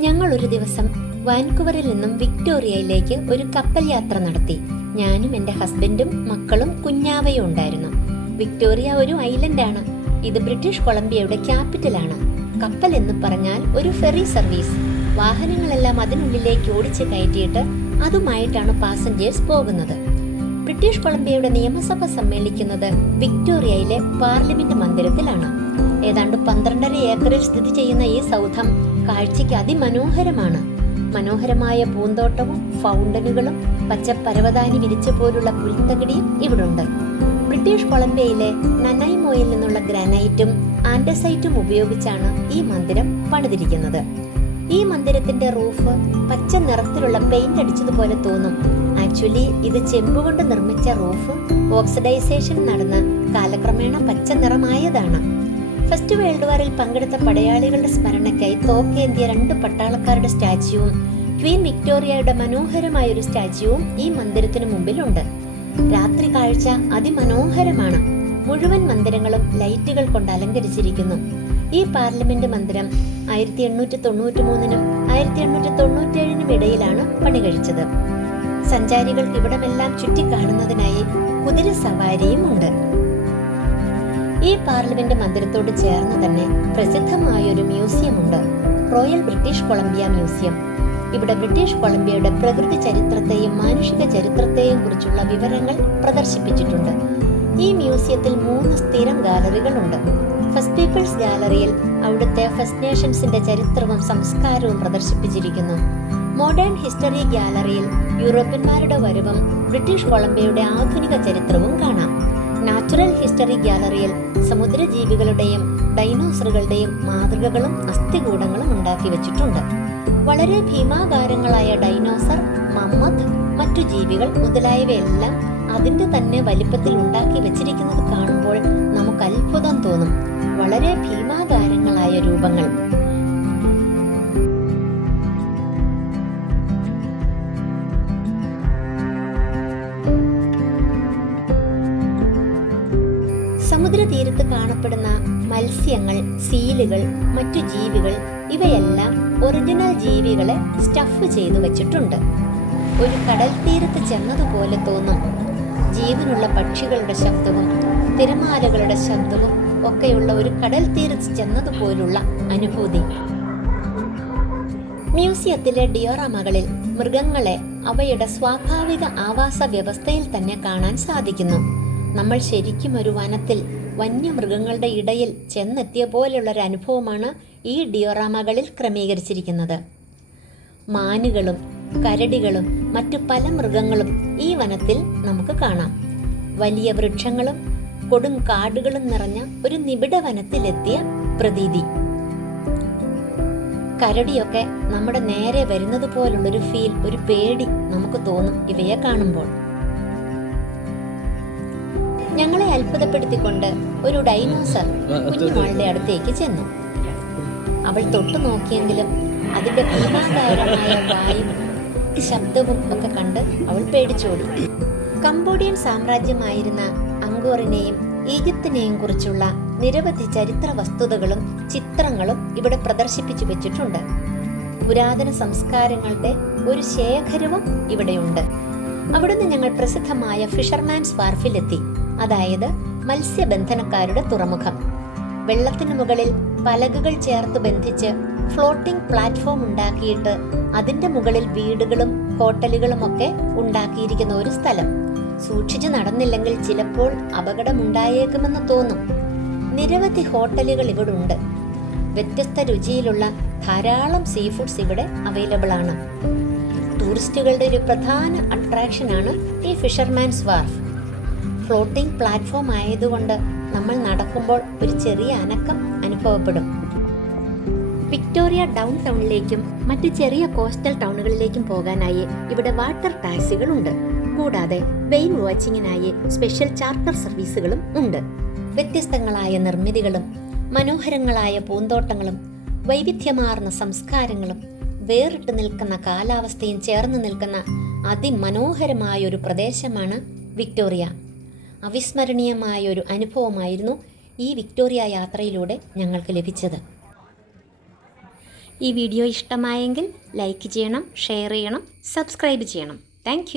ഞങ്ങൾ ഒരു ദിവസം വാൻകൂവറിൽ നിന്നും വിക്ടോറിയയിലേക്ക് ഒരു കപ്പൽ യാത്ര നടത്തി. ഞാനും എൻ്റെ ഹസ്ബൻഡും മക്കളും കുഞ്ഞാവയും ഉണ്ടായിരുന്നു. വിക്ടോറിയ ഒരു ഐലൻഡാണ്. ഇത് ബ്രിട്ടീഷ് കൊളംബിയയുടെ ക്യാപിറ്റലാണ്. കപ്പൽ എന്ന് പറഞ്ഞാൽ ഒരു ഫെറി സർവീസ്. വാഹനങ്ങളെല്ലാം അതിനുള്ളിലേക്ക് ഓടിച്ച് കയറ്റിയിട്ട് അതുമായിട്ടാണ് പാസഞ്ചേഴ്സ് പോകുന്നത്. ബ്രിട്ടീഷ് കൊളംബിയയുടെ നിയമസഭ സമ്മേളിക്കുന്നത് വിക്ടോറിയയിലെ പാർലമെന്റ് മന്ദിരത്തിലാണ്. ഏതാണ്ട് 12.5 ഏക്കറിൽ സ്ഥിതി ചെയ്യുന്ന ഈ സൗധം കാഴ്ചയ്ക്ക് അതിമനോഹരമാണ്. മനോഹരമായ പൂന്തോട്ടവും ഫൗണ്ടനുകളും പച്ചപ്പരവതാനി വിരിച്ച പോലുള്ള പുൽത്തകിടിയും ഇവിടുണ്ട്. ബ്രിട്ടീഷ് കൊളംബിയയിലെ നനൈമോയിൽ നിന്നുള്ള ഗ്രാനൈറ്റും ആൻഡസൈറ്റും ഉപയോഗിച്ചാണ് ഈ മന്ദിരം പണിതിരിക്കുന്നത്. ഈ മന്ദിരത്തിന്റെ റൂഫ് പച്ച നിറത്തിലുള്ള പെയിന്റ് അടിച്ചതുപോലെ തോന്നും. ആക്ച്വലി ഇത് ചെമ്പുകൊണ്ട് നിർമ്മിച്ച റൂഫ് ഓക്സിഡൈസേഷൻ നടന്ന് കാലക്രമേണ പച്ച നിറമായതാണ്. ഫസ്റ്റ് വേൾഡ് വാറിൽ പങ്കെടുത്ത പടയാളികളുടെ സ്മരണയ്ക്കായി തോക്കേന്തിയ 2 പട്ടാളക്കാരുടെ സ്റ്റാച്യുവും ക്വീൻ വിക്ടോറിയയുടെ മനോഹരമായ ഒരു സ്റ്റാച്യുവും ഈ മന്ദിരത്തിന് മുമ്പിലുണ്ട്. രാത്രി കാഴ്ച അതിമനോഹരമാണ്. മുഴുവൻ മന്ദിരങ്ങളും ലൈറ്റുകൾ കൊണ്ട് അലങ്കരിച്ചിരിക്കുന്നു. ഈ പാർലമെന്റ് മന്ദിരം 1893 1897 ഇടയിലാണ് പണി കഴിച്ചത്. സഞ്ചാരികൾക്ക് ഇവിടമെല്ലാം ചുറ്റിക്കാണുന്നതിനായി കുതിര സവാരിയും ഉണ്ട്. ഈ പാർലമെന്റ് മന്ദിരത്തോട് ചേർന്ന് തന്നെ പ്രസിദ്ധമായ ഒരു മ്യൂസിയം ഉണ്ട്, റോയൽ ബ്രിട്ടീഷ് കൊളംബിയ മ്യൂസിയം. ഇവിടെ ബ്രിട്ടീഷ് കൊളംബിയയുടെ പ്രകൃതി ചരിത്രത്തെയും മാനുഷിക ചരിത്രത്തെയും കുറിച്ചുള്ള വിവരങ്ങൾ പ്രദർശിപ്പിച്ചിട്ടുണ്ട്. ഈ മ്യൂസിയത്തിൽ 3 സ്ഥിരം ഗാലറികളുണ്ട്. ഫസ്റ്റ് പീപ്പിൾസ് ഗാലറിയിൽ അവിടുത്തെ ഫസ്റ്റ് നേഷൻസിന്റെ ചരിത്രവും സംസ്കാരവും പ്രദർശിപ്പിച്ചിരിക്കുന്നു. മോഡേൺ ഹിസ്റ്ററി ഗാലറിയിൽ യൂറോപ്യന്മാരുടെ വരവും ബ്രിട്ടീഷ് കൊളംബിയയുടെ ആധുനിക ചരിത്രവും കാണാം. നാച്ചുറൽ ഹിസ്റ്ററി ഗാലറിയിൽ സമുദ്രജീവികളുടെയും ഡൈനോസറുകളുടെയും മാതൃകകളും അസ്ഥികൂടങ്ങളും ഉണ്ടാക്കി വെച്ചിട്ടുണ്ട്. വളരെ ഭീമാകാരങ്ങളായ ഡൈനോസർ, മമ്മത്ത്, മറ്റു ജീവികൾ മുതലായവയെല്ലാം അതിന്റെ തന്നെ വലിപ്പത്തിൽ ഉണ്ടാക്കി വെച്ചിരിക്കുന്നത് കാണുമ്പോൾ നമുക്ക് അത്ഭുതം തോന്നും. വളരെ ഭീമാകാരങ്ങളായ രൂപങ്ങൾ. സമുദ്രതീരത്ത് കാണപ്പെടുന്ന മത്സ്യങ്ങൾ, സീലുകൾ, മറ്റു ജീവികൾ ഇവയെല്ലാം ഒറിജിനൽ ജീവികളെ സ്റ്റഫ് ചെയ്തു വെച്ചിട്ടുണ്ട്. ഒരു കടൽ തീരത്ത് ചെന്നതുപോലെ തോന്നും. ജീവനുള്ള പക്ഷികളുടെ ശബ്ദവും തിരമാലകളുടെ ശബ്ദവും ഒക്കെയുള്ള ഒരു കടൽ തീരത്ത് ചെന്നതുപോലുള്ള അനുഭൂതി. മ്യൂസിയത്തിലെ ഡിയോറാമകളിൽ മൃഗങ്ങളെ അവയുടെ സ്വാഭാവിക ആവാസ വ്യവസ്ഥയിൽ തന്നെ കാണാൻ സാധിക്കുന്നു. നമ്മൾ ശരിക്കും ഒരു വനത്തിൽ വന്യമൃഗങ്ങളുടെ ഇടയിൽ ചെന്നെത്തിയ പോലെയുള്ളൊരു അനുഭവമാണ് ഈ ഡിയോറാമകളിൽ ക്രമീകരിച്ചിരിക്കുന്നത്. മാനുകളും കരടികളും മറ്റു പല മൃഗങ്ങളും ഈ വനത്തിൽ നമുക്ക് കാണാം. വലിയ വൃക്ഷങ്ങളും കൊടും കാടുകളും നിറഞ്ഞ ഒരു നിബിഡ വനത്തിലെത്തിയ പ്രതീതി. കരടിയൊക്കെ നമ്മുടെ നേരെ വരുന്നത് പോലുള്ളൊരു ഫീൽ, ഒരു പേടി നമുക്ക് തോന്നും ഇവയെ കാണുമ്പോൾ. ഞങ്ങളെ അത്ഭുതപ്പെടുത്തിക്കൊണ്ട് ഒരു ഡൈനോസർ കുഞ്ഞുമോളുടെ അടുത്തേക്ക് ചെന്നു. അവൾ തൊട്ടു നോക്കിയെങ്കിലും അതിന്റെ ഭീമാകാരമായ വായും ശബ്ദവും ഒക്കെ കണ്ട് അവൾ പേടിച്ചോടി. കംബോഡിയൻ സാമ്രാജ്യമായിരുന്ന അങ്കോറിനെയും ഈജിപ്തിനെയും കുറിച്ചുള്ള നിരവധി ചരിത്ര വസ്തുതകളും ചിത്രങ്ങളും ഇവിടെ പ്രദർശിപ്പിച്ചു വെച്ചിട്ടുണ്ട്. പുരാതന സംസ്കാരങ്ങളുടെ ഒരു ശേഖരവും ഇവിടെയുണ്ട്. അവിടുന്ന് ഞങ്ങൾ പ്രസിദ്ധമായ ഫിഷർമാൻസ് വാർഫിലെത്തി, അതായത് മത്സ്യബന്ധനക്കാരുടെ തുറമുഖം. വെള്ളത്തിനു മുകളിൽ പലകകൾ ചേർത്ത് ബന്ധിച്ച് ഫ്ലോട്ടിംഗ് പ്ലാറ്റ്ഫോം ഉണ്ടാക്കിയിട്ട് അതിന്റെ മുകളിൽ വീടുകളും ഹോട്ടലുകളും ഒക്കെ ഉണ്ടാക്കിയിരിക്കുന്ന ഒരു സ്ഥലം. സൂക്ഷിച്ചു നടന്നില്ലെങ്കിൽ ചിലപ്പോൾ അപകടമുണ്ടായേക്കുമെന്ന് തോന്നും. നിരവധി ഹോട്ടലുകൾ ഇവിടെ ഉണ്ട്. വ്യത്യസ്ത രുചിയിലുള്ള ധാരാളം സീ ഫുഡ്സ് ഇവിടെ അവൈലബിൾ ആണ്. ടൂറിസ്റ്റുകളുടെ ഒരു പ്രധാന അട്രാക്ഷനാണ് ഈ ഫിഷർമാൻസ് വാർഫ്. ഫ്ലോട്ടിംഗ് പ്ലാറ്റ്ഫോം ആയതുകൊണ്ട് നമ്മൾ നടക്കുമ്പോൾ ഒരു ചെറിയ അനക്കം അനുഭവപ്പെടും. വിക്ടോറിയ ഡൗൺ ടൗണിലേക്കും മറ്റ് ചെറിയ കോസ്റ്റൽ ടൗണുകളിലേക്കും പോകാനായി ഇവിടെ വാട്ടർ ടാക്സികളുണ്ട്. കൂടാതെ വെയിൽ വാച്ചിങ്ങിനായി സ്പെഷ്യൽ ചാർട്ടർ സർവീസുകളും ഉണ്ട്. വ്യത്യസ്തങ്ങളായ നിർമ്മിതികളും മനോഹരങ്ങളായ പൂന്തോട്ടങ്ങളും വൈവിധ്യമാർന്ന സംസ്കാരങ്ങളും വേറിട്ട് നിൽക്കുന്ന കാലാവസ്ഥയും ചേർന്ന് നിൽക്കുന്ന അതിമനോഹരമായ ഒരു പ്രദേശമാണ് വിക്ടോറിയ. അവിസ്മരണീയമായ ഒരു അനുഭവമായിരുന്നു ഈ വിക്ടോറിയ യാത്രയിലൂടെ ഞങ്ങൾക്ക് ലഭിച്ചത്. ഈ വീഡിയോ ഇഷ്ടമായെങ്കിൽ ലൈക്ക് ചെയ്യണം, ഷെയർ ചെയ്യണം, സബ്സ്ക്രൈബ് ചെയ്യണം. താങ്ക്